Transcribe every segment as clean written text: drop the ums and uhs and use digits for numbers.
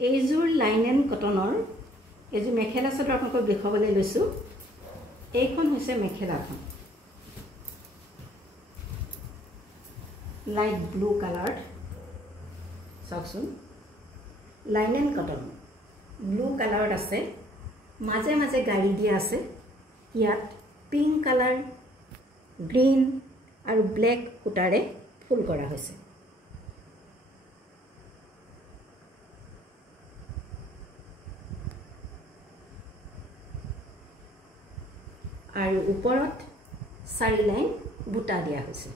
এইযোৰ লাইনেন কটনৰ এইযোৰ মেখেলা চাদৰ আপোনাক দেখাবলৈ লৈছো এইখন হৈছে মেখেলাখন লাইট ব্লু কালাৰ চাওকচোন লাইনেন কটন ব্লু কালাৰত আছে মাজে মাজে গাড়ী দিয়া আছে ইয়াত পিংক কালাৰ গ্ৰীন আৰু ব্লেক সূতাৰে ফুল কৰা হৈছে আৰু ওপৰত 4 লাইন বুটা দিয়া হৈছে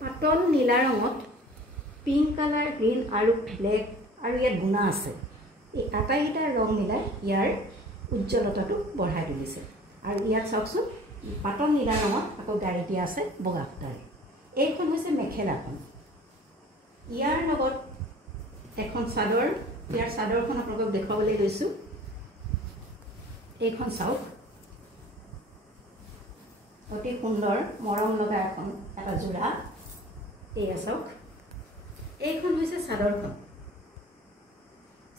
পাতল নীলা ৰঙত পিংক কালাৰ গ্ৰীন আৰু ব্লেক আৰু ইয়াত গুণা আছে এই আটাইটা ৰং মিলাই ইয়াৰ উজ্জ্বলতাটো বঢ়াই তুলিছে আৰু ইয়াত চাওকচোন পাতল নীলা ৰঙত আকৌ গাড়ী দিয়া আছে বগা সূতাৰে এইখন হৈছে মেখেলাখন ইয়াৰ লগত এখন চাদৰ ইয়াৰ চাদৰখন আপোনাক দেখাবলৈ লৈছো এইখন চাওক অতি সুন্দৰ মৰম লগা এখন এটা জোৰা এই চাওক এইখন হৈছে চাদৰখন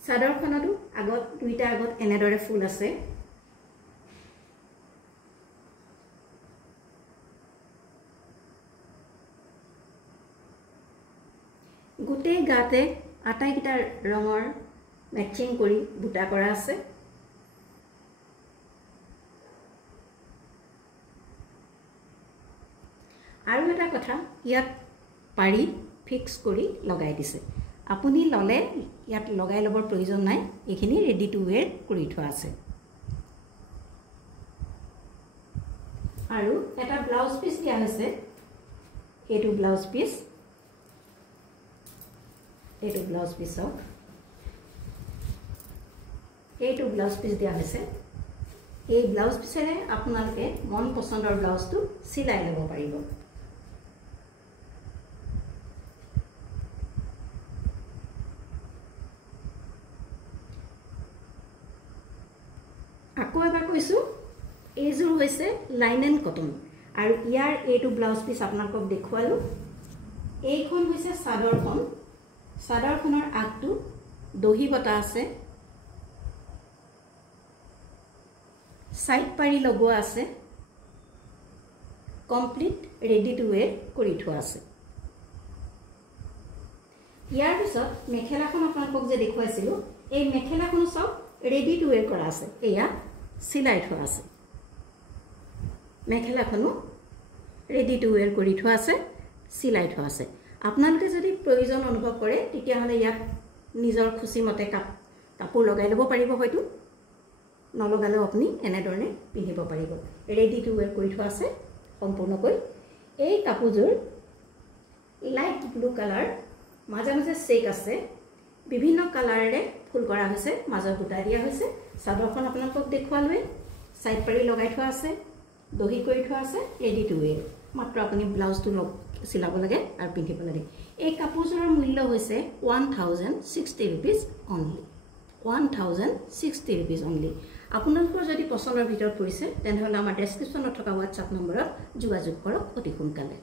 চাদৰখনতো আগত দুইটা আগত এনেদৰে ফুল আছে গোটে গাতে আটাইকিটা ৰঙৰ ম্যাচিং কৰি বুটা কৰা আছে আৰু এটা কথা ইয়াত পাৰি ফিক্স কৰি লগাই দিছে আপুনি ললে ইয়াত লগাই লবৰ প্ৰয়োজন নাই এখিনি ৰেডি টু ওয়্যাৰ কৰি থোৱা আছে আৰু এটা ব্লাউজ পিস দিয়া হৈছে এটো ব্লাউজ পিস এটো ব্লাউজ পিস এটো ব্লাউজ পিস দিয়া হৈছে এই ব্লাউজ পিসেৰে আপোনালোকে মন পছন্দৰ ব্লাউজটো সিলাই লব পাৰিব আকৌ এবাৰ কৈছো এইযোৰ হৈছে লাইনেন কটন আৰু ইয়াৰ এটো ব্লাউজ পিস আপোনালোকক দেখুৱালো এইখন হৈছে চাদৰখন চাদৰখনৰ আগটো দহি বটা আছে সাইড পাৰি লগোৱা আছে কমপ্লিট ৰেডি টু ওয়্যাৰ কৰি থোৱা আছে ইয়াৰ পিছত মেখেলাখন আপোনালোকক যে দেখুৱাইছিলো এই মেখেলাখন সব ৰেডি টু ওয়্যাৰ কৰা আছে এয়া সিলাই থোৱা আছে মেখেলাখনো ৰেডি টু ওয়্যাৰ কৰি থোৱা আছে সিলাই থোৱা আছে আপোনালোকে যদি প্ৰয়োজন অনুভৱ কৰে তেতিয়া হলে ইয়াত নিজৰ খুচি মতে কাপোৰ লগাই লব পাৰিব হয়তো নলগালেও আপুনি এনেধৰণে পিন্ধিব পাৰিব ৰেডি টু ওয়্যাৰ কৰি থোৱা আছে সম্পূৰ্ণকৈ এই কাপোৰযোৰ লাইট ব্লু কালাৰ মাজে মাজে চেক আছে বিভিন্ন কালাৰেৰে ফুল কৰা হৈছে মাজৰ বুটা দিয়া হৈছে চাদৰখন আপোনালোকক দেখুৱালৈ সাইড পাৰি লগাই থোৱা আছে দহি কৰি থোৱা আছে ৰেডি টু ওয়্যাৰ মাত্ৰ আপুনি ব্লাউজটো সিলাব লাগে আৰু পিন্ধিব লাগে এই কাপোৰযোৰৰ মূল্য হৈছে 1060 rupees only 1060 rupees only আপোনালোকৰ যদি পছন্দৰ ভিতৰত পৰিছে তেনহলে আমাৰ ডেসক্ৰিপচনত থকা WhatsApp নম্বৰত যোগাযোগ কৰক অতি সোনকালে